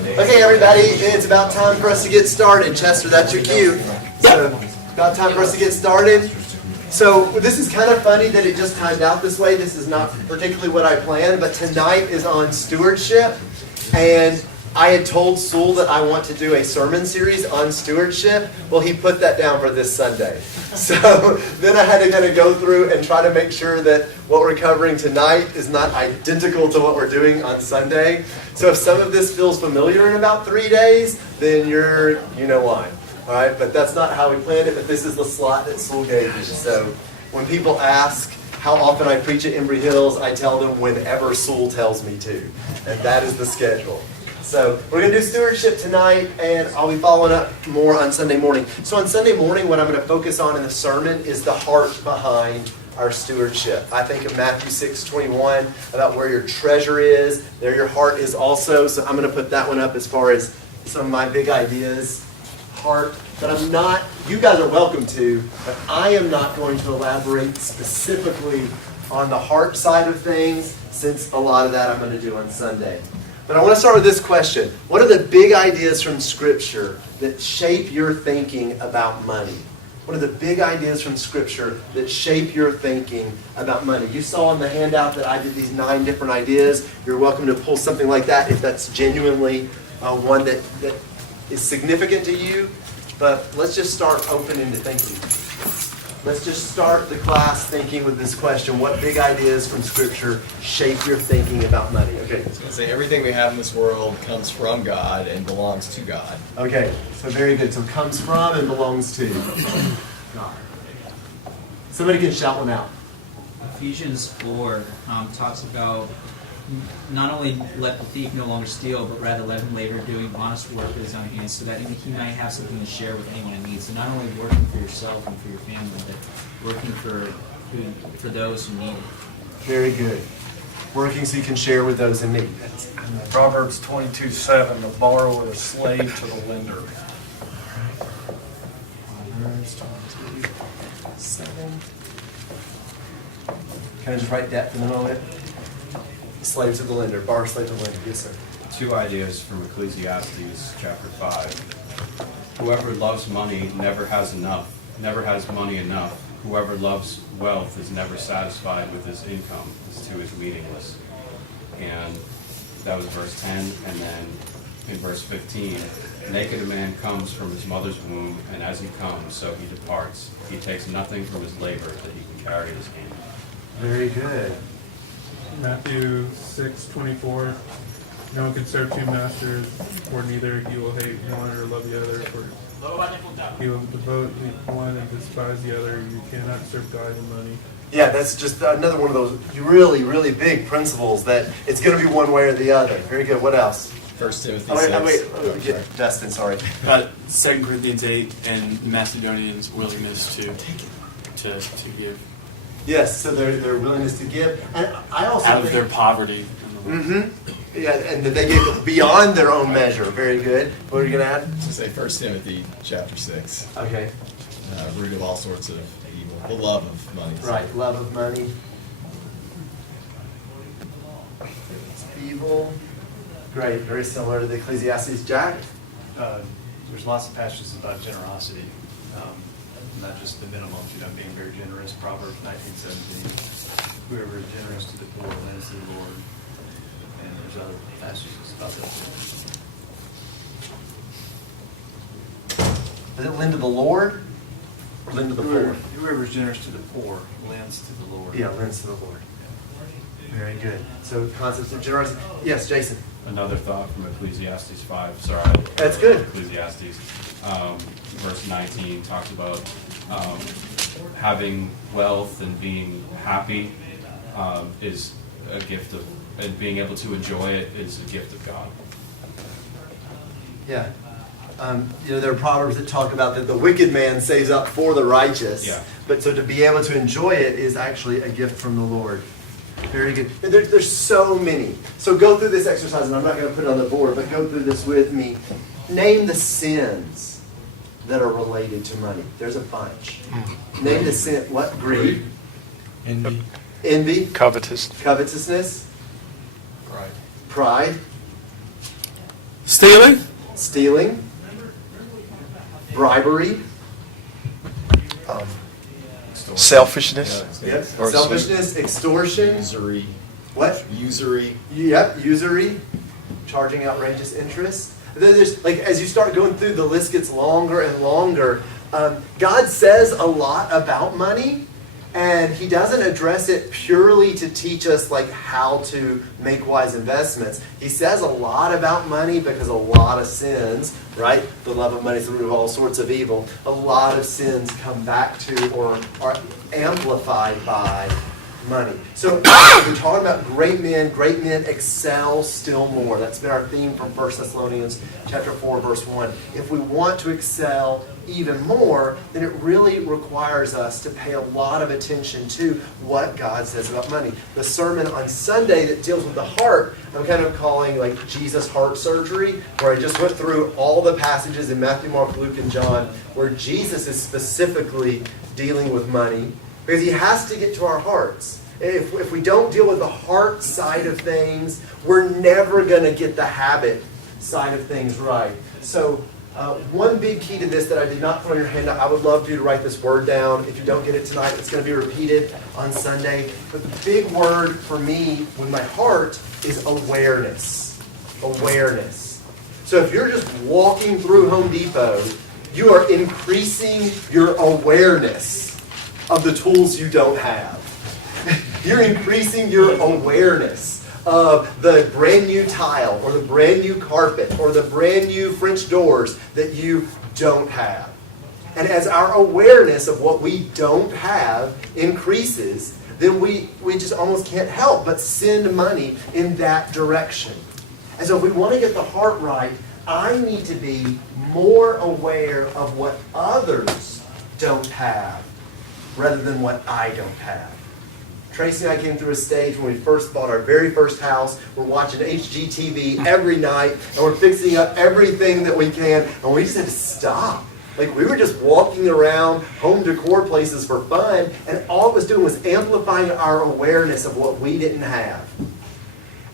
Okay, everybody, it's about time for us to get started. Chester, that's your cue. So, about time for us to get started. So, this is kind of funny that it just timed out this way. This is not particularly what I planned, but tonight is on stewardship. And I had told Sewell that I want to do a sermon series on stewardship. Well, he put that down for this Sunday. So then I had to kind of go through and try to make sure that what we're covering tonight is not identical to what we're doing on Sunday. So if some of this feels familiar in about 3 days, then you know why. All right, but that's not how we planned it, but this is the slot that Sewell gave me. So when people ask how often I preach at Embry Hills, I tell them whenever Sewell tells me to. And that is the schedule. So we're going to do stewardship tonight, and I'll be following up more on Sunday morning. So on Sunday morning, what I'm going to focus on in the sermon is the heart behind our stewardship. I think of Matthew 6:21 about where your treasure is, there your heart is also. So I'm going to put that one up as far as some of my big ideas. Heart. But I'm not, you guys are welcome to, but I am not going to elaborate specifically on the heart side of things, since a lot of that I'm going to do on Sunday. But I want to start with this question. What are the big ideas from Scripture that shape your thinking about money? What are the big ideas from Scripture that shape your thinking about money? You saw in the handout that I did these 9 different ideas. You're welcome to pull something like that if that's genuinely one that is significant to you. But let's just start open-ended thinking. Let's just start the class thinking with this question. What big ideas from Scripture shape your thinking about money? Okay. I was going to say, everything we have in this world comes from God and belongs to God. Okay, so very good. So comes from and belongs to God. Somebody can shout one out. Ephesians 4 talks about not only let the thief no longer steal, but rather let him labor doing honest work with his own hands, so that he might have something to share with anyone in need. So not only working for yourself and for your family, but working for those who need it. Very good. Working so you can share with those in need. Proverbs 22:7, the borrower is slave to the lender. Proverbs 22:7. Can I just write that for the moment? Slave to the lender, borrower, slave to the lender. Yes, sir. 2 ideas from Ecclesiastes chapter 5. Whoever loves money never has money enough. Whoever loves wealth is never satisfied with his income. This too is meaningless. And that was verse 10. And then in verse 15, naked a man comes from his mother's womb, and as he comes, so he departs. He takes nothing from his labor that he can carry in his hand. Very good. Matthew 6:24. No one can serve 2 masters, for neither he will hate one or love the other, for he will devote one and despise the other. You cannot serve God and money. Yeah, that's just another one of those really, really big principles that it's going to be one way or the other. Very good. What else? 1 Timothy 6. Dustin, sorry. 2 Corinthians 8 and Macedonians' willingness to give. Yes, so their willingness to give. And I also out of their poverty. Yeah, and that they give beyond their own measure. Very good. What are you going to add? To say 1 Timothy chapter 6. Okay. Root of all sorts of evil. The love of money. Right, love of money. It's evil. Great, very similar to the Ecclesiastes. Jack? There's lots of passages about generosity, not just the minimum, being very generous. Proverbs 19:17. Whoever is generous to the poor lends to the Lord. And there's other passages about that. Does it lend to the Lord or lend to the poor? Whoever is generous to the poor lends to the Lord. Yeah, lends to the Lord. Very good. So concepts of generosity. Yes, Jason. Another thought from Ecclesiastes 5. Sorry. That's good. Ecclesiastes. Verse 19 talks about having wealth and being happy is a gift of, and being able to enjoy it is a gift of God. Yeah. There are proverbs that talk about that the wicked man saves up for the righteous. Yeah. But so to be able to enjoy it is actually a gift from the Lord. Very good. There's so many. So go through this exercise, and I'm not going to put it on the board, but go through this with me. Name the sins that are related to money. There's a bunch. Name the sin. What? Greed. Envy. Covetousness. Covetousness. Pride. Pride. Stealing? Stealing. Bribery. Selfishness. Yep. Or Selfishness, extortion. Usury. What? Usury. Yep, usury, charging outrageous interest. Then there's, like, as you start going through, the list gets longer and longer. God says a lot about money, and He doesn't address it purely to teach us, like, how to make wise investments. He says a lot about money because a lot of sins, right? The love of money is the root of all sorts of evil. A lot of sins come back to or are amplified by money. So we're talking about great men excel still more. That's been our theme from 1 Thessalonians chapter 4, verse 1. If we want to excel even more, then it really requires us to pay a lot of attention to what God says about money. The sermon on Sunday that deals with the heart, I'm kind of calling like Jesus heart surgery, where I just went through all the passages in Matthew, Mark, Luke, and John where Jesus is specifically dealing with money. Because He has to get to our hearts. If we don't deal with the heart side of things, we're never going to get the habit side of things right. So one big key to this that I did not put on your handout, I would love for you to write this word down. If you don't get it tonight, it's going to be repeated on Sunday. But the big word for me with my heart is awareness. Awareness. So if you're just walking through Home Depot, you are increasing your awareness of the tools you don't have. You're increasing your awareness of the brand new tile or the brand new carpet or the brand new French doors that you don't have. And as our awareness of what we don't have increases, then we just almost can't help but send money in that direction. And so if we want to get the heart right, I need to be more aware of what others don't have rather than what I don't have. Tracy and I came through a stage when we first bought our very first house. We're watching HGTV every night, and we're fixing up everything that we can, and we just had to stop. Like, we were just walking around home decor places for fun, and all it was doing was amplifying our awareness of what we didn't have.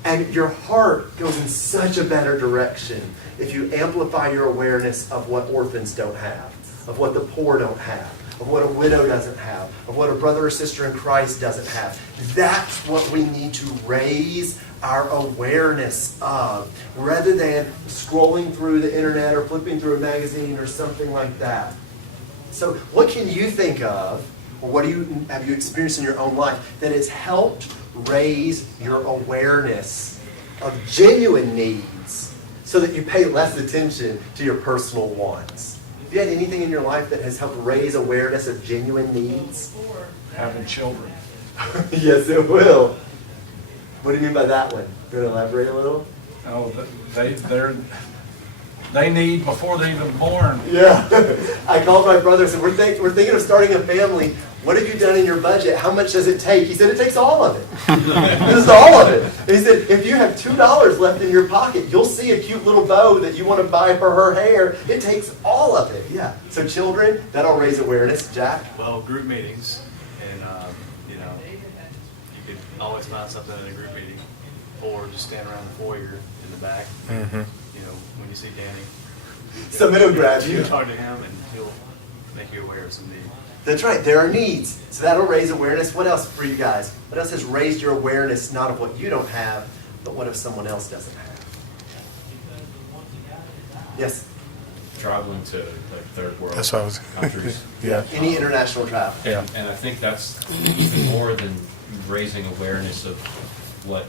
And your heart goes in such a better direction if you amplify your awareness of what orphans don't have, of what the poor don't have, of what a widow doesn't have, of what a brother or sister in Christ doesn't have. That's what we need to raise our awareness of, rather than scrolling through the internet or flipping through a magazine or something like that. So what can you think of, or what have you experienced in your own life that has helped raise your awareness of genuine needs so that you pay less attention to your personal wants? Have you had anything in your life that has helped raise awareness of genuine needs? Having children. Yes, it will. What do you mean by that one? Can you elaborate a little? Oh, they need before they're even born. Yeah. I called my brother and said, we're thinking of starting a family. What have you done in your budget? How much does it take? He said, it takes all of it. This is all of it. He said, if you have $2 left in your pocket, you'll see a cute little bow that you want to buy for her hair. It takes all of it. Yeah. So children, that'll raise awareness. Jack? Well, group meetings, and you could always find something in a group meeting, or just stand around the foyer in the back. Mm-hmm. When you see Danny, Somebody will grab you. talk to him, and he'll make you aware of some need. That's right. There are needs. So that'll raise awareness. What else for you guys? What else has raised your awareness, not of what you don't have, but what if someone else doesn't have? Yes? Traveling to like third world That's what I was- countries. Yeah. Any international travel? Yeah. And I think that's even more than raising awareness of what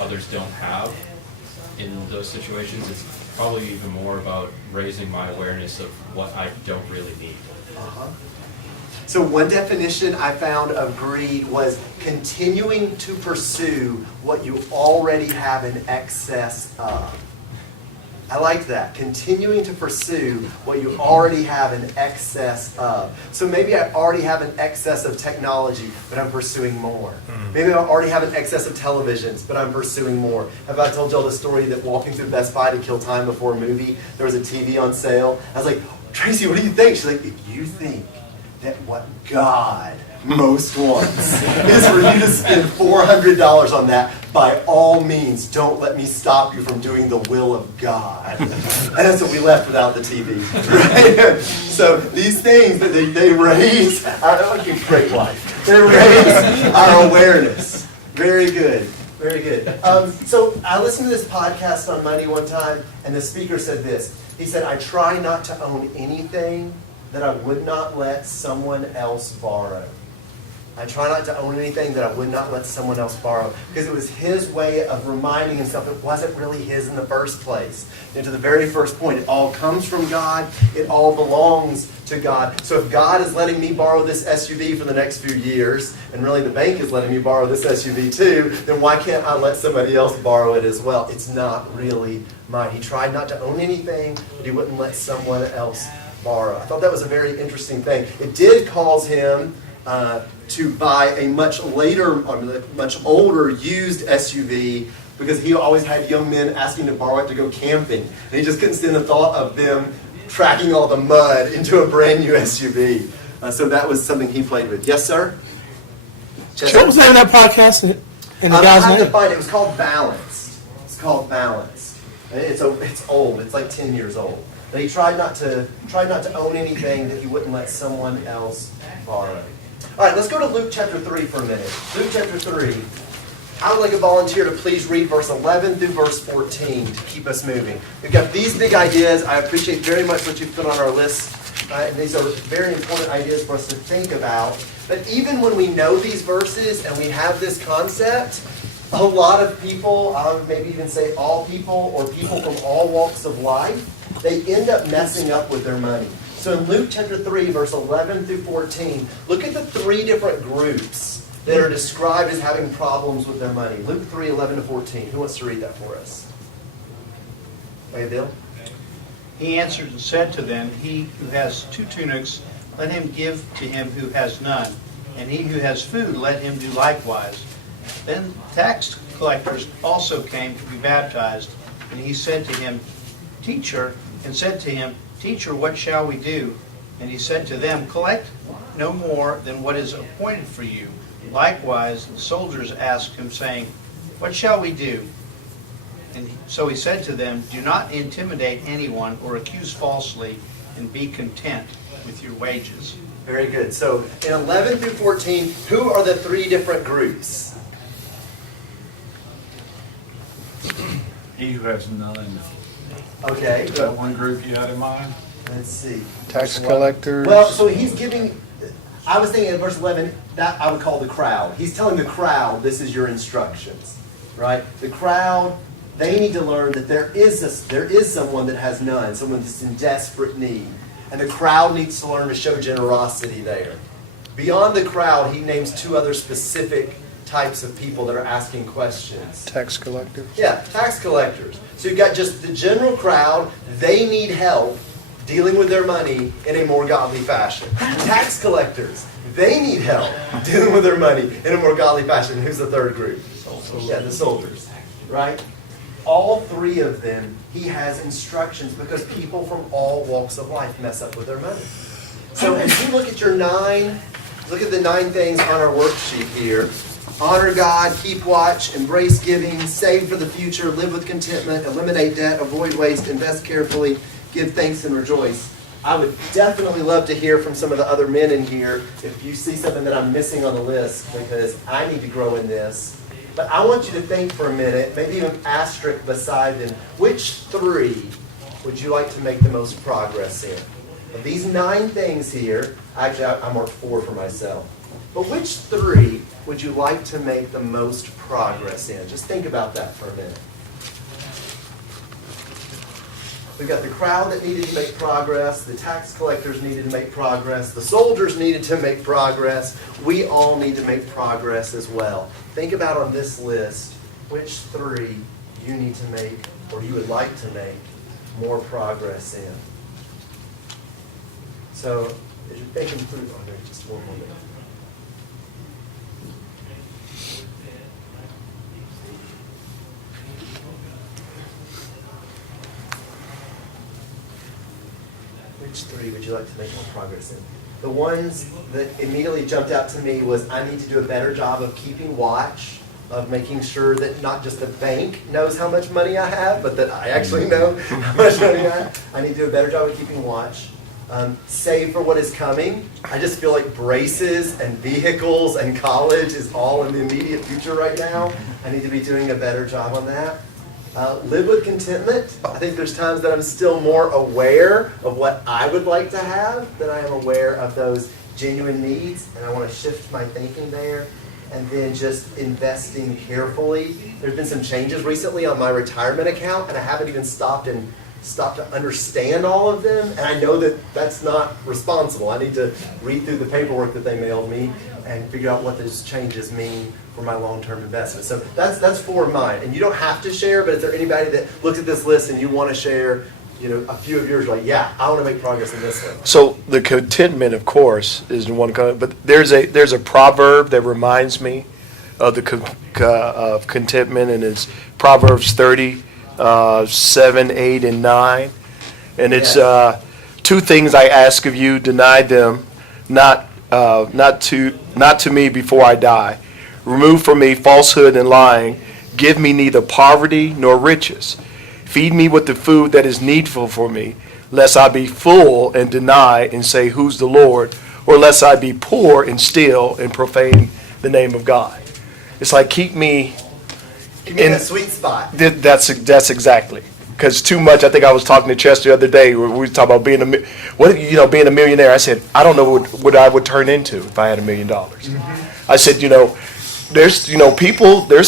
others don't have in those situations. It's probably even more about raising my awareness of what I don't really need. Uh-huh. So one definition I found of greed was continuing to pursue what you already have in excess of. I liked that. Continuing to pursue what you already have in excess of. So maybe I already have an excess of technology, but I'm pursuing more. Maybe I already have an excess of televisions, but I'm pursuing more. Have I told y'all the story that walking through Best Buy to kill time before a movie, there was a TV on sale? I was like, Tracy, what do you think? She's like, if you think that what God most wants is for you to spend $400 on that, by all means, don't let me stop you from doing the will of God. And so we left without the TV. Right? So these things that they raise, great life. They raise our awareness. Very good. Very good. So I listened to this podcast on Monday one time, and the speaker said this. He said, I try not to own anything that I would not let someone else borrow. I try not to own anything that I would not let someone else borrow. Because it was his way of reminding himself it wasn't really his in the first place. And to the very first point, it all comes from God. It all belongs to God. So if God is letting me borrow this SUV for the next few years, and really the bank is letting me borrow this SUV too, then why can't I let somebody else borrow it as well? It's not really mine. He tried not to own anything, but he wouldn't let someone else borrow. I thought that was a very interesting thing. It did cause him to buy a much older used SUV because he always had young men asking to borrow it to go camping. And he just couldn't stand the thought of them tracking all the mud into a brand new SUV. So that was something he played with. Yes, sir? What was the name of that podcast? And the I guy's have to name? find it. It was called Balanced. It's called Balanced. It's old. It's like 10 years old. But he tried not to own anything that he wouldn't let someone else borrow. All right, let's go to Luke chapter 3 for a minute. Luke chapter 3. I would like a volunteer to please read verse 11 through verse 14 to keep us moving. We've got these big ideas. I appreciate very much what you've put on our list. These are very important ideas for us to think about. But even when we know these verses and we have this concept, a lot of people, I would maybe even say all people or people from all walks of life, they end up messing up with their money. So in Luke chapter 3, verse 11 through 14, look at the three different groups that are described as having problems with their money. Luke 3, 11 to 14. Who wants to read that for us? Okay, Bill? He answered and said to them, He who has 2 tunics, let him give to him who has none, and he who has food, let him do likewise. Then tax collectors also came to be baptized, and he said to him, Teacher, what shall we do? And he said to them, Collect no more than what is appointed for you. Likewise, the soldiers asked him, saying, What shall we do? And so he said to them, Do not intimidate anyone or accuse falsely, and be content with your wages. Very good. So in 11 through 14, who are the three different groups? He who has none. Okay. Is that one group you had in mind? Let's see. Tax collectors. Well, so he's giving, I was thinking in verse 11, that I would call the crowd. He's telling the crowd, this is your instructions, right? The crowd, they need to learn that there is someone that has none, someone that's in desperate need. And the crowd needs to learn to show generosity there. Beyond the crowd, he names 2 other specific types of people that are asking questions. Tax collectors. Yeah, tax collectors. So you've got just the general crowd. They need help dealing with their money in a more godly fashion. Tax collectors, they need help dealing with their money in a more godly fashion. Who's the third group? Yeah, the soldiers, right? All 3 of them, he has instructions because people from all walks of life mess up with their money. So as you look at your 9, look at the 9 things on our worksheet here. Honor God, keep watch, embrace giving, save for the future, live with contentment, eliminate debt, avoid waste, invest carefully, give thanks and rejoice. I would definitely love to hear from some of the other men in here if you see something that I'm missing on the list, because I need to grow in this. But I want you to think for a minute, maybe even asterisk beside them, which 3 would you like to make the most progress in? Of these 9 things here, actually I marked 4 for myself. But which 3 would you like to make the most progress in? Just think about that for a minute. We've got the crowd that needed to make progress, the tax collectors needed to make progress, the soldiers needed to make progress. We all need to make progress as well. Think about on this list, which 3 you need to make, or you would like to make, more progress in. So, as you're thinking through, just one more minute. Which 3 would you like to make more progress in? The ones that immediately jumped out to me was I need to do a better job of keeping watch of making sure that not just the bank knows how much money I have, but that I actually know how much money I have. I need to do a better job of keeping watch. Save for what is coming. I just feel like braces and vehicles and college is all in the immediate future right now. I need to be doing a better job on that. Live with contentment. I think there's times that I'm still more aware of what I would like to have than I am aware of those genuine needs, and I want to shift my thinking there. And then just investing carefully. There's been some changes recently on my retirement account, and I haven't even stopped to understand all of them, and I know that that's not responsible. I need to read through the paperwork that they mailed me and figure out what those changes mean for my long-term investment. So that's 4 of mine. And you don't have to share, but is there anybody that looks at this list and you want to share, a few of yours, like, yeah, I want to make progress in this one? So the contentment, of course, is the one. But there's a proverb that reminds me of of contentment, and it's Proverbs 30, 7, 8, and 9. And it's 2 things I ask of you, deny them, not to me before I die. Remove from me falsehood and lying. Give me neither poverty nor riches. Feed me with the food that is needful for me, lest I be full and deny and say, who's the Lord? Or lest I be poor and steal and profane the name of God. It's like keep me in a sweet spot. That's exactly. Because too much. I think I was talking to Chester the other day. We were talking about being being a millionaire. I said I don't know what I would turn into if I had $1 million. I said there's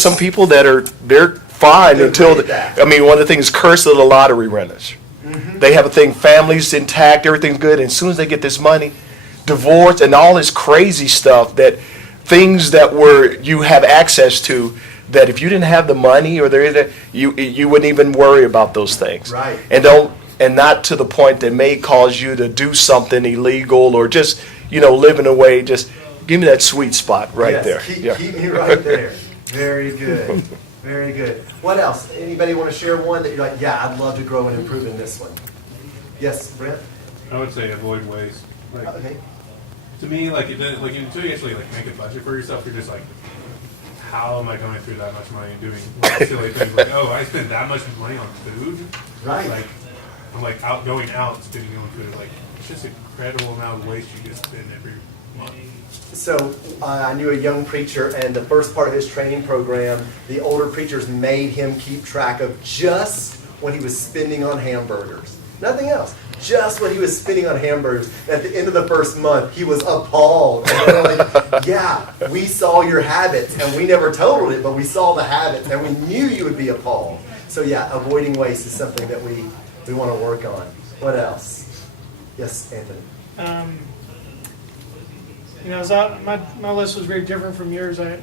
some people that they're fine until one of the things curse of the lottery winners. They have a thing, families intact, everything's good, and as soon as they get this money, divorce and all this crazy stuff, that things that you have access to, that if you didn't have the money or you wouldn't even worry about those things. Right. And not to the point that may cause you to do something illegal or just live in a way. Just give me that sweet spot right there. Keep me right there. Very good. Very good. What else? Anybody want to share one that you're like, yeah, I'd love to grow and improve in this one? Yes, Brent? I would say avoid waste. Okay. To me, until you actually make a budget for yourself, you're just like, how am I going through that much money and doing silly things like, I spent that much money on food? Right. I'm going out spending on food. It's just an incredible amount of waste you just spend every month. So I knew a young preacher, and the first part of his training program, the older preachers made him keep track of just what he was spending on hamburgers. Nothing else. Just what he was spending on hamburgers. At the end of the first month, he was appalled. And they were like, yeah, we saw your habits, and we never totaled it, but we saw the habits, and we knew you would be appalled. So yeah, avoiding waste is something that we want to work on. What else? Yes, Anthony. My list was very different from yours. I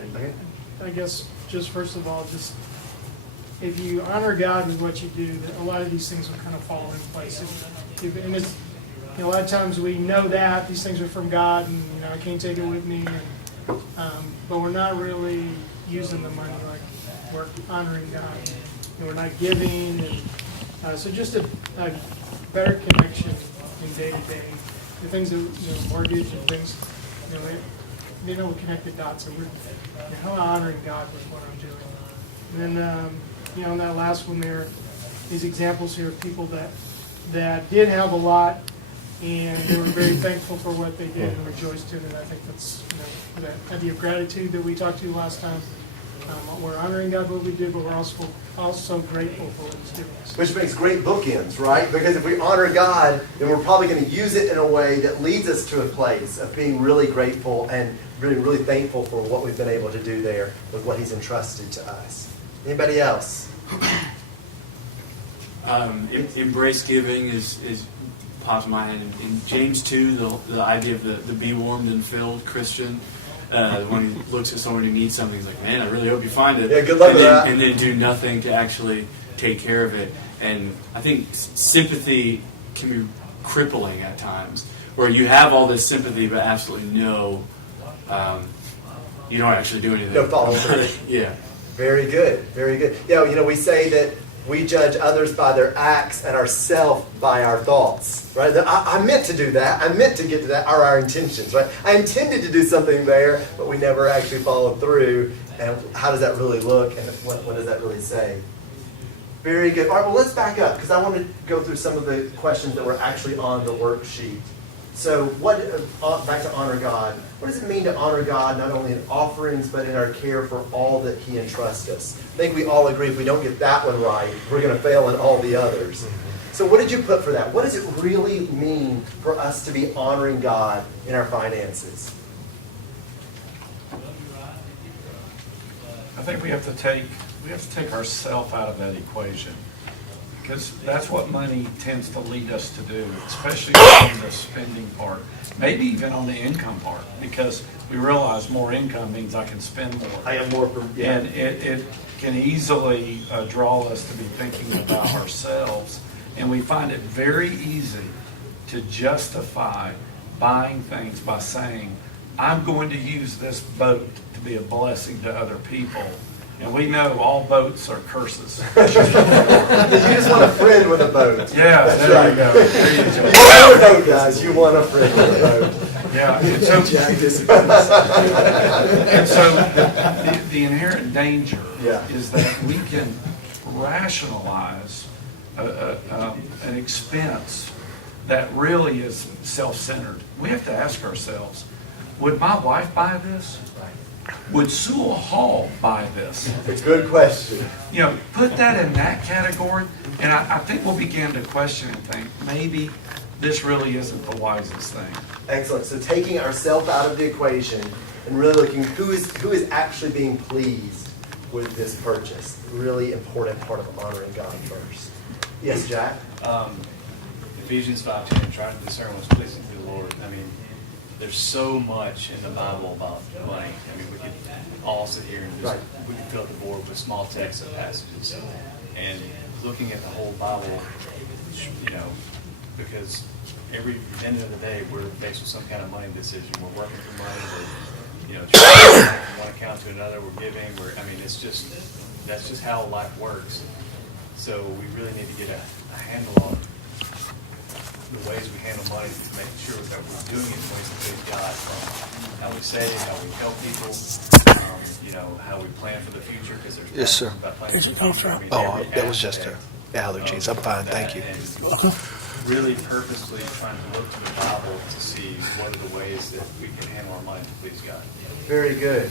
guess just first of all, just if you honor God with what you do, that a lot of these things will kind of fall in place. And it's, a lot of times we know that these things are from God, and I can't take it with me. But we're not really using the money like we're honoring God. We're not giving, and so just a better connection in day to day. The things that mortgage and things. They don't connect the dots, so we're how honoring God with what I'm doing. And then, in that last one there, these examples here of people that did have a lot, and they were very thankful for what they did and rejoiced in it. I think that's, that idea of gratitude that we talked to last time. We're honoring God for what we did, but we're also grateful for what He's given us. Which makes great bookends, right? Because if we honor God, then we're probably going to use it in a way that leads us to a place of being really grateful and really, really thankful for what we've been able to do there with what He's entrusted to us. Anybody else? Embrace giving is pops in my head. In James 2, the idea of the be warmed and filled Christian. When he looks at someone who needs something, he's like, man, I really hope you find it. Yeah, good luck with that. And then do nothing to actually take care of it. And I think sympathy can be crippling at times, where you have all this sympathy, but absolutely you don't actually do anything. No follow through. Yeah. Very good. Very good. We say that We judge others by their acts and ourselves by our thoughts, right? I meant to do that. I meant to get to that, are our intentions, right? I intended to do something there, but we never actually followed through. And how does that really look, and what does that really say? Very good. All right, well, let's back up, because I want to go through some of the questions that were actually on the worksheet. So back to honor God. What does it mean to honor God, not only in offerings, but in our care for all that He entrusts us? I think we all agree if we don't get that one right, we're going to fail in all the others. So what did you put for that? What does it really mean for us to be honoring God in our finances? I think we have to take ourselves out of that equation, because that's what money tends to lead us to do, especially on the spending part, maybe even on the income part, because we realize more income means I can spend more. I have more. Yeah. And it can easily draw us to be thinking about ourselves, and we find it very easy to justify buying things by saying, I'm going to use this boat to be a blessing to other people. And we know all boats are curses. You just want a friend with a boat. Yeah, that's there right. you go. There you go. You want a boat, guys. You want a friend with a boat. Yeah. And so, Jack disagrees. and so the inherent danger Yeah. is that we can rationalize an expense that really is self-centered. We have to ask ourselves, would my wife buy this? Would Sewell Hall buy this? It's a good question. You know, put that in that category, and I think we'll begin to question and think, maybe this really isn't the wisest thing. Excellent. So taking ourselves out of the equation and really looking who is actually being pleased with this purchase. Really important part of honoring God first. Yes, Jack? Ephesians 5:10, try to discern what's pleasing to the Lord. I mean, there's so much in the Bible about money. I mean, we could all sit here and just, we could fill the board with small texts and passages. And looking at the whole Bible, you know, because every minute of the day we're faced with some kind of money decision. We're working for money. We're, you know, trying to go from one account to another. We're giving. I mean, that's just how life works. So we really need to get a handle on the ways we handle money to make sure that we're doing it in ways that please God, from how we save, how we help people, you know, how we plan for the future, because there's Yes, sir. about planning for the future. I mean, Oh, every that was just aspect allergies. I'm fine, thank you. and really purposely trying to look to the Bible to see what are the ways that we can handle our money to please God. Very good.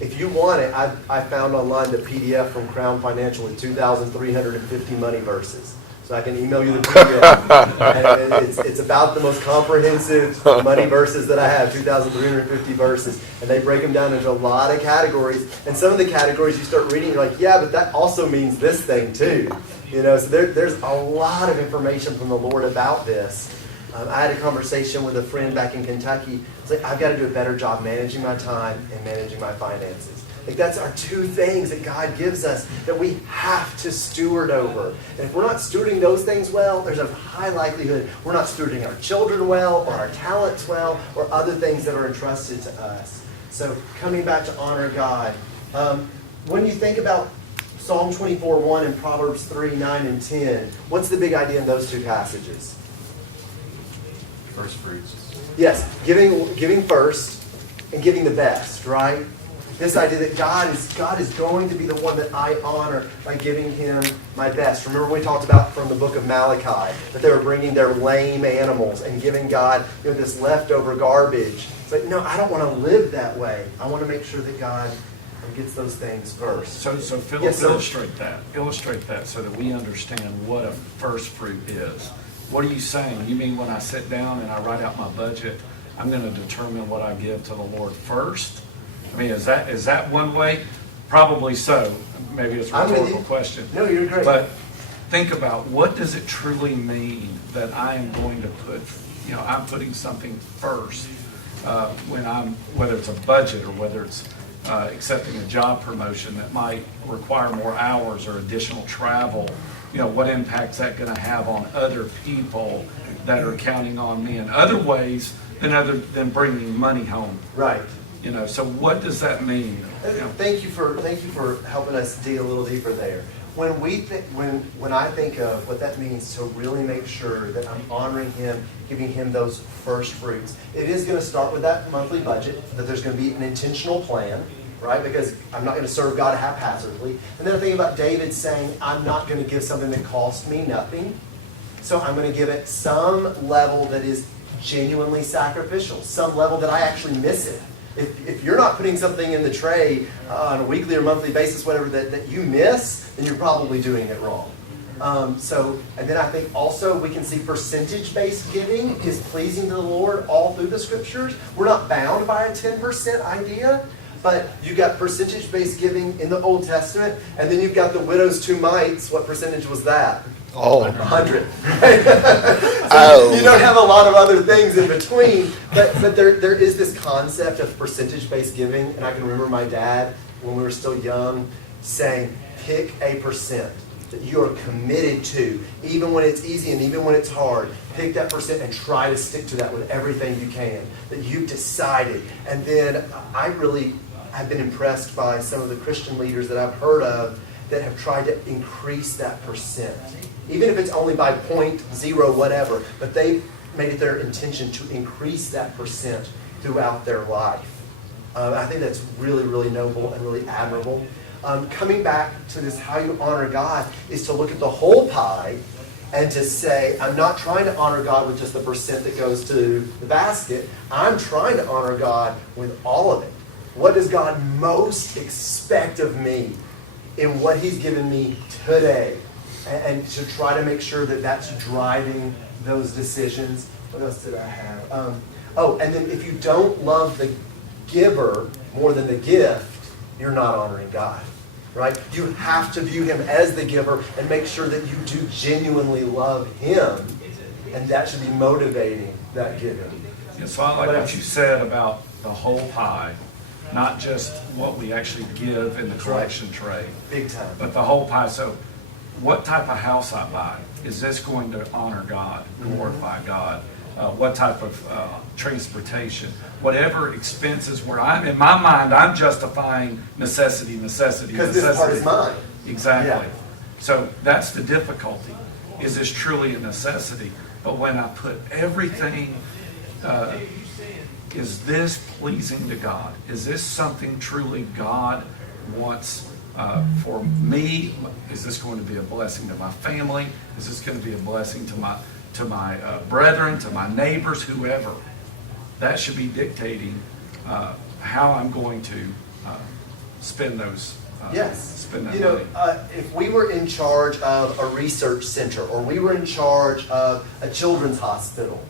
If you want it, I found online the PDF from Crown Financial with 2,350 money verses. So I can email you the PDF. And it's about the most comprehensive money verses that I have, 2,350 verses. And they break them down into a lot of categories. And some of the categories you start reading, you're like, yeah, but that also means this thing too. You know, so there's a lot of information from the Lord about this. I had a conversation with a friend back in Kentucky. It's like, I've got to do a better job managing my time and managing my finances. Like, that's our two things that God gives us that we have to steward over. And if we're not stewarding those things well, there's a high likelihood we're not stewarding our children well, or our talents well, or other things that are entrusted to us. So coming back to honor God. When you think about Psalm 24:1 and Proverbs 3:9 and 10, what's the big idea in those two passages? First fruits. Yes, giving first and giving the best, right? This idea that God is going to be the one that I honor by giving Him my best. Remember we talked about from the book of Malachi that they were bringing their lame animals and giving God, you know, this leftover garbage. It's like, no, I don't want to live that way. I want to make sure that God gets those things first. So Philip, Yes, illustrate that so that we understand what a first fruit is. What are you saying? You mean when I sit down and I write out my budget, I'm going to determine what I give to the Lord first? I mean, is that one way? Probably so. Maybe it's a rhetorical question. No, you're great. But think about, what does it truly mean that I am going to put, you know, I'm putting something first whether it's a budget or whether it's accepting a job promotion that might require more hours or additional travel. You know, what impact's that going to have on other people that are counting on me in other ways than bringing money home? Right. You know, so what does that mean? You know, Thank you for helping us dig a little deeper there. when I think of what that means to really make sure that I'm honoring Him, giving Him those first fruits, it is going to start with that monthly budget, that there's going to be an intentional plan, right? Because I'm not going to serve God haphazardly. And then I think about David saying, I'm not going to give something that costs me nothing. So I'm going to give it some level that is genuinely sacrificial, some level that I actually miss it. If you're not putting something in the tray on a weekly or monthly basis, whatever, that you miss, then you're probably doing it wrong. And then I think also we can see percentage-based giving is pleasing to the Lord all through the Scriptures. We're not bound by a 10% idea, but you've got percentage-based giving in the Old Testament, and then you've got the widow's 2 mites. What percentage was that? Oh. 100. So you don't have a lot of other things in between, but there is this concept of percentage-based giving, and I can remember my dad, when we were still young, saying, pick a percent that you are committed to, even when it's easy and even when it's hard. Pick that percent and try to stick to that with everything you can, that you've decided. And then I really have been impressed by some of the Christian leaders that I've heard of that have tried to increase that percent. Even if it's only by 0.0 whatever, but they've made it their intention to increase that percent throughout their life. I think that's really, really noble and really admirable. Coming back to this, how you honor God is to look at the whole pie and to say, I'm not trying to honor God with just the percent that goes to the basket. I'm trying to honor God with all of it. What does God most expect of me in what He's given me today? And to try to make sure that that's driving those decisions. What else did I have? And then if you don't love the giver more than the gift, you're not honoring God, right? You have to view Him as the giver and make sure that you do genuinely love Him, and that should be motivating that giving. Yeah, so I like what you said about the whole pie, not just what we actually give in the collection tray. Big time. But the whole pie. So what type of house I buy, is this going to honor God, glorify God? What type of transportation? Whatever expenses where I'm, in my mind, I'm justifying necessity. Because this part is mine. Exactly. Yeah. So that's the difficulty. Is this truly a necessity? But when I put everything, is this pleasing to God? Is this something truly God wants for me? Is this going to be a blessing to my family? Is this going to be a blessing to my brethren, to my neighbors, whoever? That should be dictating how I'm going to spend those. Spend that money. If we were in charge of a research center, or we were in charge of a children's hospital,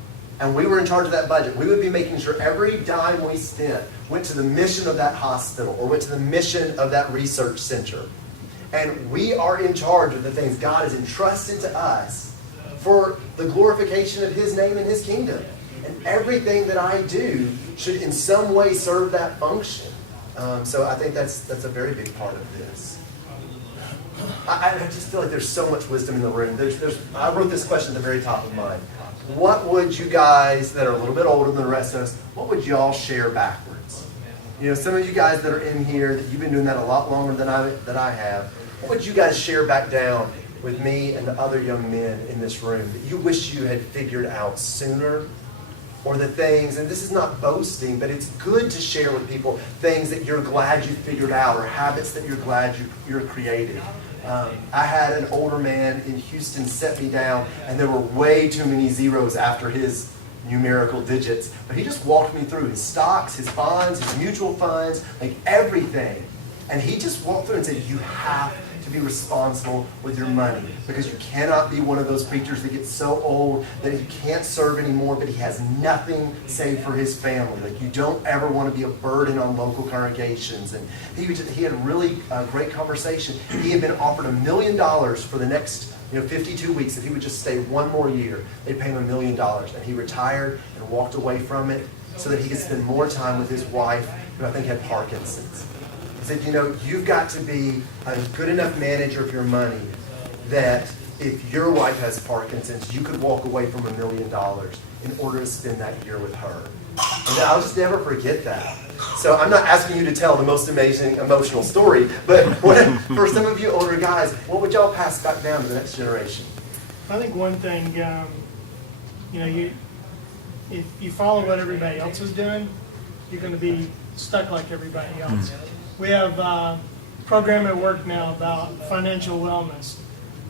and we were in charge of that budget, we would be making sure every dime we spent went to the mission of that hospital or went to the mission of that research center. And we are in charge of the things God has entrusted to us for the glorification of His name and His kingdom. And everything that I do should in some way serve that function. So I think that's a very big part of this. I just feel like there's so much wisdom in the room. I wrote this question at the very top of mine. What would you guys that are a little bit older than the rest of us, what would y'all share backwards? Some of you guys that are in here, that you've been doing that a lot longer than I have, what would you guys share back down with me and the other young men in this room that you wish you had figured out sooner? Or the things, and this is not boasting, but it's good to share with people things that you're glad you figured out or habits that you're glad you're created. I had an older man in Houston set me down, and there were way too many zeros after his numerical digits. But he just walked me through his stocks, his bonds, his mutual funds, like everything. And he just walked through and said, you have to be responsible with your money, because you cannot be one of those preachers that gets so old that he can't serve anymore, but he has nothing saved for his family. Like, you don't ever want to be a burden on local congregations. And he had a really great conversation. He had been offered $1 million for the next 52 weeks. If he would just stay one more year, they'd pay him $1 million. And he retired and walked away from it so that he could spend more time with his wife, who I think had Parkinson's. He said, you've got to be a good enough manager of your money that if your wife has Parkinson's, you could walk away from $1 million in order to spend that year with her. And I'll just never forget that. So I'm not asking you to tell the most amazing emotional story, but for some of you older guys, what would y'all pass back down to the next generation? I think one thing, if you follow what everybody else is doing, you're going to be stuck like everybody else. We have a program at work now about financial wellness,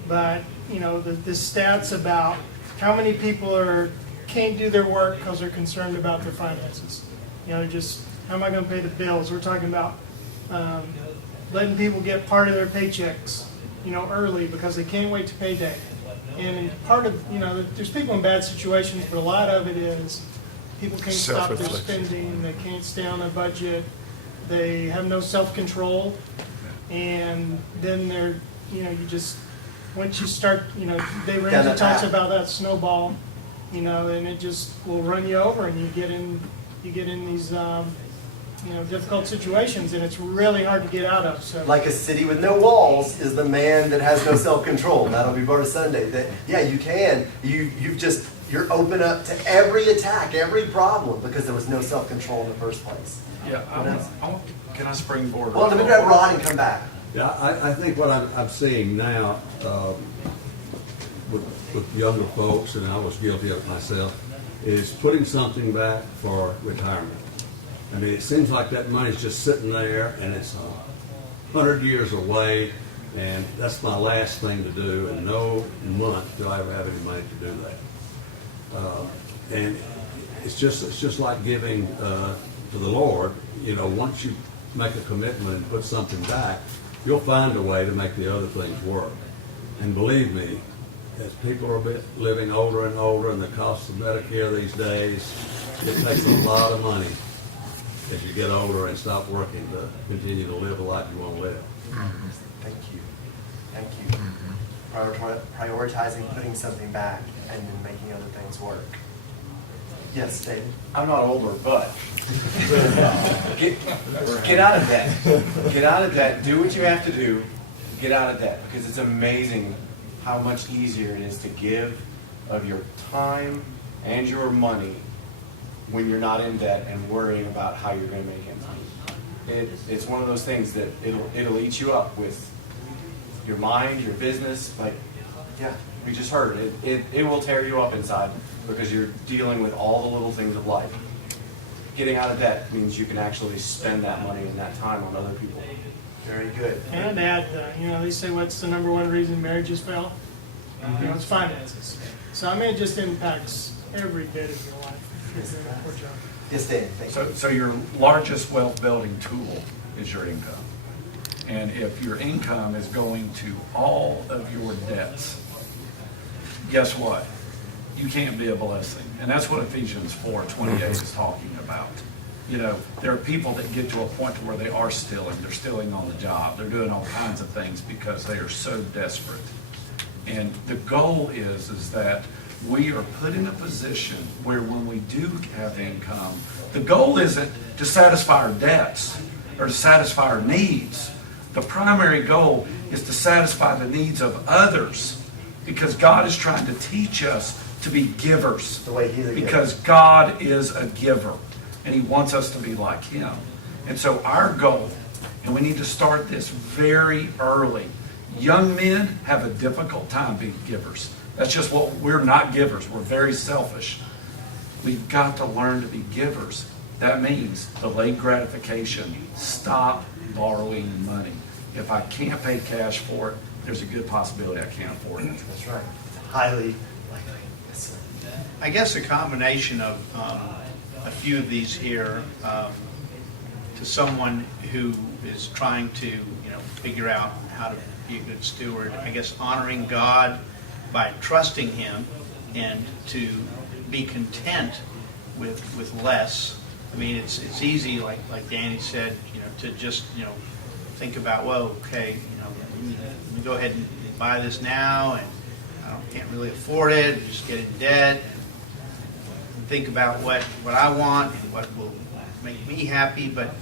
but the stats about how many people can't do their work because they're concerned about their finances. Just how am I going to pay the bills? We're talking about letting people get part of their paychecks, early because they can't wait to payday. And part of, there's people in bad situations, but a lot of it is people can't stop their spending, they can't stay on their budget, they have no self-control, and then they're, once you start, Dave Ramsey talks about that snowball, and it just will run you over, and you get in these, difficult situations, and it's really hard to get out of. So, like a city with no walls is the man that has no self-control. That'll be part of Sunday. That you can. You're open up to every attack, every problem, because there was no self-control in the first place. Yeah, can I springboard? Well, let me grab Rod and come back. Yeah, I think what I'm seeing now with younger folks, and I was guilty of it myself, is putting something back for retirement. I mean, it seems like that money's just sitting there, and it's 100 years away, and that's my last thing to do, and no month do I ever have any money to do that. And it's just like giving to the Lord. Once you make a commitment and put something back, you'll find a way to make the other things work. And believe me, as people are living older and older, and the cost of Medicare these days, it takes a lot of money as you get older and stop working to continue to live the life you want to live. Thank you. Thank you. Prioritizing putting something back and then making other things work. Yes, David? I'm not older, but get out of debt. Get out of debt. Do what you have to do. Get out of debt, because it's amazing how much easier it is to give of your time and your money when you're not in debt and worrying about how you're going to make ends meet. It's one of those things that it'll eat you up with your mind, your business. Like, yeah, we just heard it. It will tear you up inside because you're dealing with all the little things of life. Getting out of debt means you can actually spend that money and that time on other people. Very good. And add, they say what's the number one reason marriages fail? It's finances. So it just impacts every bit of your life. Yes, Dan. Thank you. So your largest wealth building tool is your income. And if your income is going to all of your debts, guess what? You can't be a blessing. And that's what Ephesians 4:28 is talking about. There are people that get to a point where they are stealing. They're stealing on the job. They're doing all kinds of things because they are so desperate. And the goal is that we are put in a position where when we do have income, the goal isn't to satisfy our debts or to satisfy our needs. The primary goal is to satisfy the needs of others, because God is trying to teach us to be givers. The way He's a giver. Because God is a giver, and He wants us to be like Him. And so our goal, and we need to start this very early. Young men have a difficult time being givers. That's just what we're not givers. We're very selfish. We've got to learn to be givers. That means delayed gratification. Stop borrowing money. If I can't pay cash for it, there's a good possibility I can't afford it. That's right. Highly likely. Yes, sir. I guess a combination of a few of these here to someone who is trying to figure out how to be a good steward. I guess honoring God by trusting Him and to be content with less. I mean, it's easy, like Danny said, to just think about, well, okay, let me go ahead and buy this now, and I can't really afford it. Just get in debt. And think about what I want and what will make me happy, but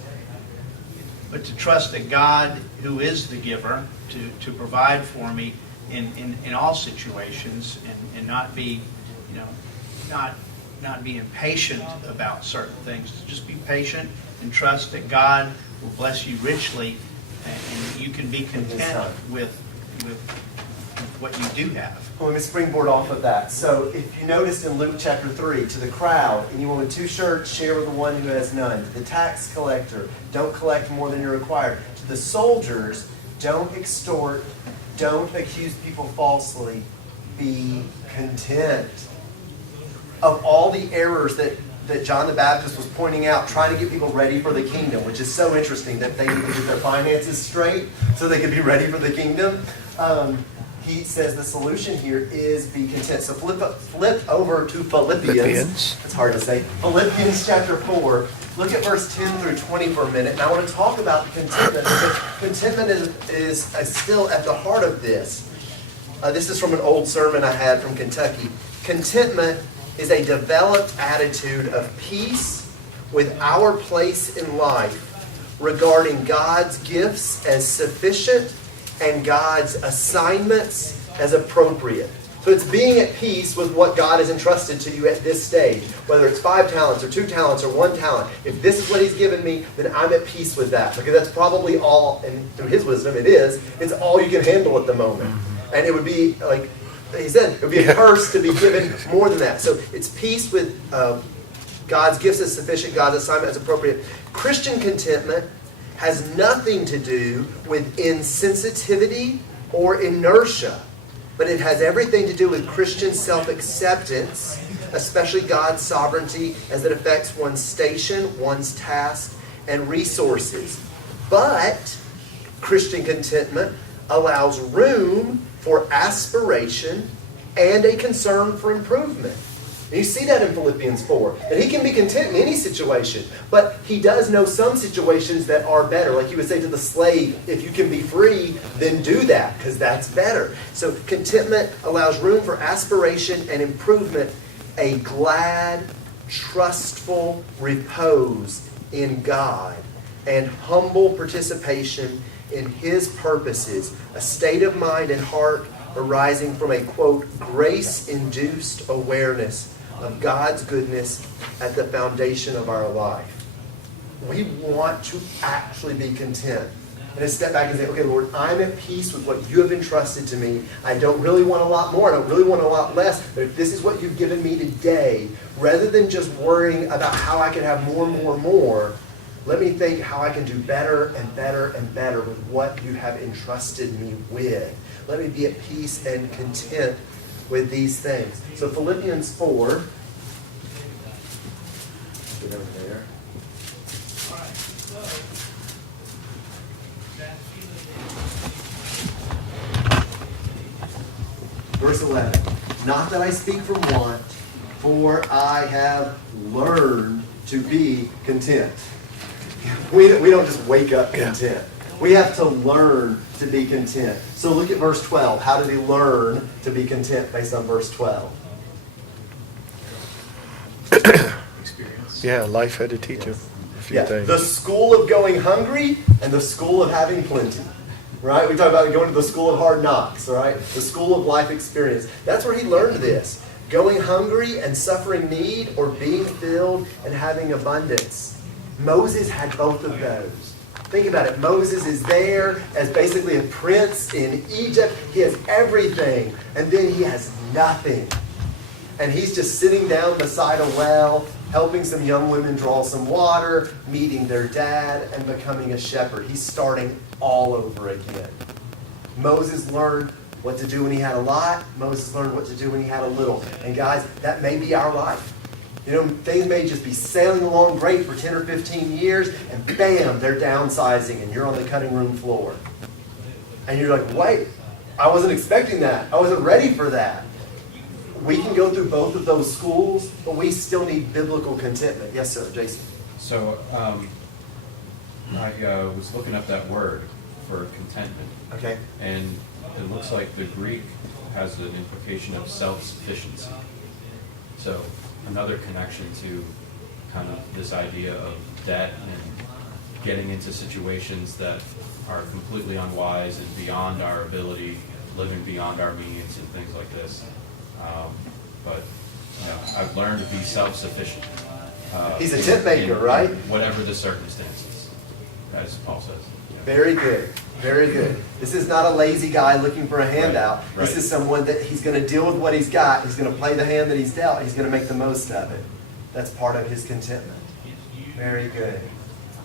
to trust that God, who is the giver, to provide for me, in all situations, and not be, you know, not be impatient about certain things. Just be patient and trust that God will bless you richly, and you can be content with what you do have. Well, let me springboard off of that. So if you noticed in Luke chapter 3, to the crowd, anyone with 2 shirts, share with the one who has none. To the tax collector, don't collect more than you're required. To the soldiers, don't extort, don't accuse people falsely, be content. Of all the errors that John the Baptist was pointing out, trying to get people ready for the kingdom, which is so interesting that they need to get their finances straight so they can be ready for the kingdom. He says the solution here is be content. So flip over to Philippians. It's hard to say. Philippians chapter 4. Look at verse 10 through 20 for a minute. And I want to talk about contentment, because contentment is still at the heart of this. This is from an old sermon I had from Kentucky. Contentment is a developed attitude of peace with our place in life regarding God's gifts as sufficient and God's assignments as appropriate. So it's being at peace with what God has entrusted to you at this stage. Whether it's 5 talents or 2 talents or 1 talent. If this is what He's given me, then I'm at peace with that. Because that's probably all, and through His wisdom it is, it's all you can handle at the moment. And it would be, like he said, it would be a curse to be given more than that. So it's peace with God's gifts as sufficient, God's assignment as appropriate. Christian contentment has nothing to do with insensitivity or inertia, but it has everything to do with Christian self-acceptance, especially God's sovereignty as it affects one's station, one's task, and resources. But Christian contentment allows room for aspiration and a concern for improvement. And you see that in Philippians 4. And he can be content in any situation, but he does know some situations that are better. Like he would say to the slave, if you can be free, then do that, because that's better. So contentment allows room for aspiration and improvement, a glad, trustful repose in God, and humble participation in His purposes, a state of mind and heart arising from a, quote, grace-induced awareness of God's goodness at the foundation of our life. We want to actually be content. And to step back and say, okay, Lord, I'm at peace with what you have entrusted to me. I don't really want a lot more. I don't really want a lot less. But if this is what you've given me today, rather than just worrying about how I can have more, let me think how I can do better and better and better with what you have entrusted me with. Let me be at peace and content with these things. So Philippians 4. Get over there. Verse 11. Not that I speak from want, for I have learned to be content. We don't just wake up content. We have to learn to be content. So look at verse 12. How did he learn to be content based on verse 12? Experience. Yeah, life had to teach him a few things. The school of going hungry and the school of having plenty. Right? We talk about going to the school of hard knocks, right? The school of life experience. That's where he learned this. Going hungry and suffering need, or being filled and having abundance. Moses had both of those. Think about it. Moses is there as basically a prince in Egypt. He has everything, and then he has nothing. And he's just sitting down beside a well, helping some young women draw some water, meeting their dad, and becoming a shepherd. He's starting all over again. Moses learned what to do when he had a lot. Moses learned what to do when he had a little. And guys, that may be our life. You know, things may just be sailing along great for 10 or 15 years, and bam, they're downsizing, and you're on the cutting room floor. And you're like, wait, I wasn't expecting that. I wasn't ready for that. We can go through both of those schools, but we still need biblical contentment. Yes, sir, Jason. So I was looking up that word for contentment. Okay. And it looks like the Greek has an implication of self-sufficiency. So another connection to kind of this idea of debt and getting into situations that are completely unwise and beyond our ability living beyond our means and things like this. But I've learned to be self-sufficient. He's a tent maker, right? Whatever the circumstances, as Paul says. Very good. Very good. This is not a lazy guy looking for a handout. Right. This is someone that he's going to deal with what he's got. He's going to play the hand that he's dealt. He's going to make the most of it. That's part of his contentment. Very good.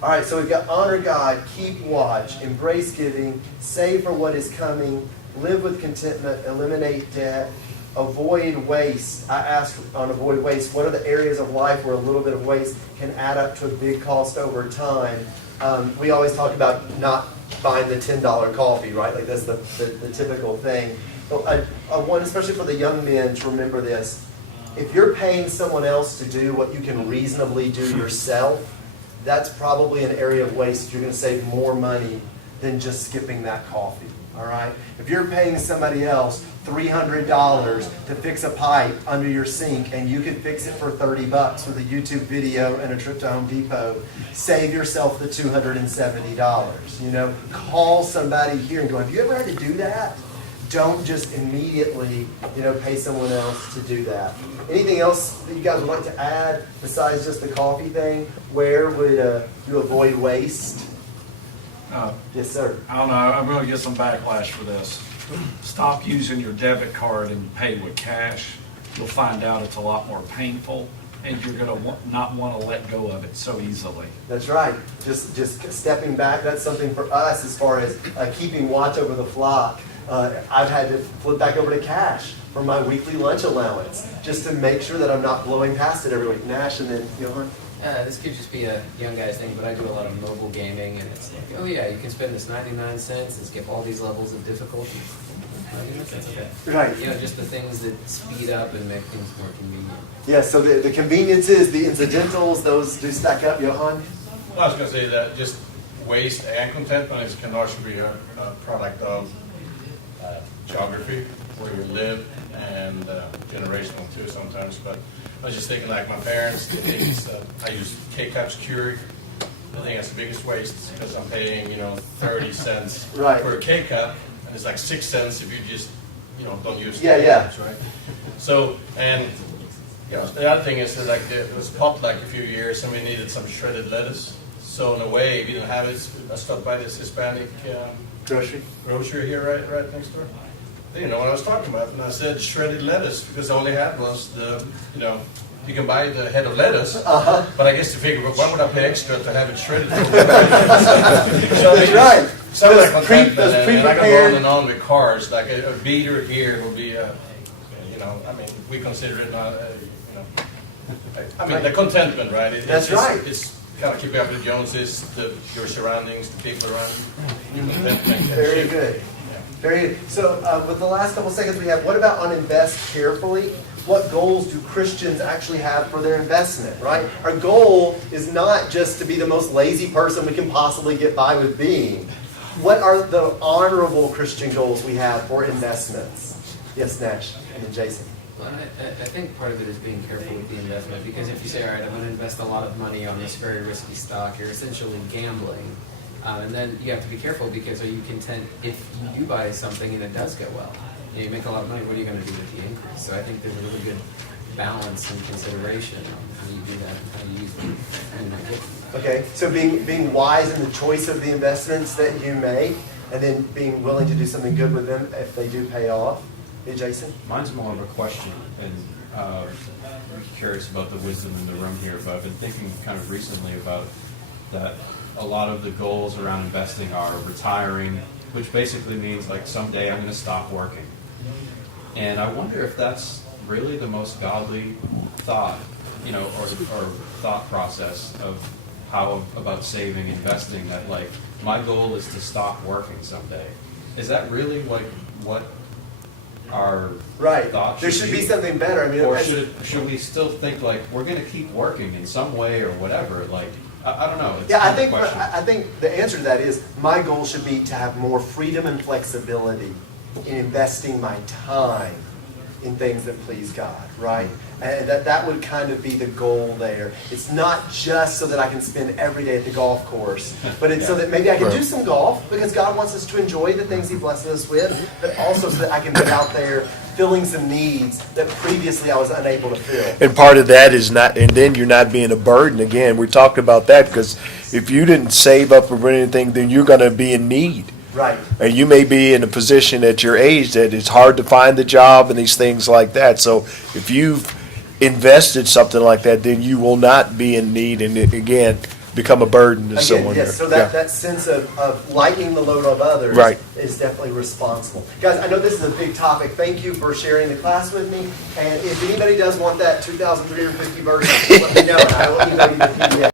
All right, so we've got honor God, keep watch, embrace giving, save for what is coming, live with contentment, eliminate debt, avoid waste. I asked on avoid waste, what are the areas of life where a little bit of waste can add up to a big cost over time? We always talk about not buying the $10 coffee, right? Like that's the typical thing. But I want, especially for the young men, to remember this. If you're paying someone else to do what you can reasonably do yourself, that's probably an area of waste. You're going to save more money than just skipping that coffee. All right? If you're paying somebody else $300 to fix a pipe under your sink and you can fix it for $30 with a YouTube video and a trip to Home Depot, save yourself the $270. Call somebody here and go, have you ever had to do that? Don't just immediately, pay someone else to do that. Anything else that you guys would like to add besides just the coffee thing? Where would you avoid waste? Yes, sir. I don't know. I'm going to get some backlash for this. Stop using your debit card and pay with cash. You'll find out it's a lot more painful, and you're going to not want to let go of it so easily. That's right. Just stepping back. That's something for us as far as keeping watch over the flock. I've had to flip back over to cash for my weekly lunch allowance just to make sure that I'm not blowing past it every week. Nash and then Johan. This could just be a young guy's thing, but I do a lot of mobile gaming, and it's like, oh yeah, you can spend this 99 cents and skip all these levels of difficulty. 99 cents, okay. Right. Just the things that speed up and make things more convenient. Yeah, so the conveniences, the incidentals, those do stack up. Johan? I was going to say that just waste and contentment can also be a product of geography, where you live, and generational too sometimes. But I was just thinking, like my parents, I use K-cup security. I think that's the biggest waste because I'm paying 30 cents for a K-cup, and it's like 6 cents if you just don't use K-cups, right? So the other thing is that it was potluck a few years, and we needed some shredded lettuce. So in a way, if you didn't have it, I stopped by this Hispanic grocery here right next door. They didn't know what I was talking about, and I said shredded lettuce because all they had was you can buy the head of lettuce, but I guess to figure, why would I pay extra to have it shredded? That's right. Something like contentment, and I can go on and on with cars. Like a beater here will be, we consider it not, the contentment, right? That's right. It's kind of keeping up with the Joneses, your surroundings, the people around you. Very good. Very good. So with the last couple seconds we have, what about on invest carefully? What goals do Christians actually have for their investment, right? Our goal is not just to be the most lazy person we can possibly get by with being. What are the honorable Christian goals we have for investments? Yes, Nash, and then Jason. Well, I think part of it is being careful with the investment, because if you say, all right, I'm going to invest a lot of money on this very risky stock, you're essentially gambling. And then you have to be careful, because are you content if you do buy something and it does go well? You make a lot of money, what are you going to do with the increase? So I think there's a really good balance and consideration on how you do that and how you use them. Okay, so being wise in the choice of the investments that you make, and then being willing to do something good with them if they do pay off. Hey, Jason? Mine's more of a question, and I'm curious about the wisdom in the room here, but I've been thinking kind of recently about that a lot of the goals around investing are retiring, which basically means like someday I'm going to stop working. And I wonder if that's really the most godly thought, or thought process of how about saving, investing, that like my goal is to stop working someday. Is that really like what our thought should be? There should be something better. Or should we still think like we're going to keep working in some way or whatever? Like I don't know. It's I think the answer to that is my goal should be to have more freedom and flexibility in investing my time in things that please God, right? And that would kind of be the goal there. It's not just so that I can spend every day at the golf course, but it's so that maybe I can do some golf because God wants us to enjoy the things He blesses us with, but also so that I can be out there filling some needs that previously I was unable to fill. And part of that is not, and then you're not being a burden. Again, we talked about that because if you didn't save up or anything, then you're going to be in need. Right. And you may be in a position at your age that it's hard to find the job and these things like that. So if you've invested something like that, then you will not be in need and again become a burden to someone. Yes, so that sense of lightening the load of others Right. is definitely responsible. Guys, I know this is a big topic. Thank you for sharing the class with me. And if anybody does want that 2,350 version, let me know and I will email you the PDF.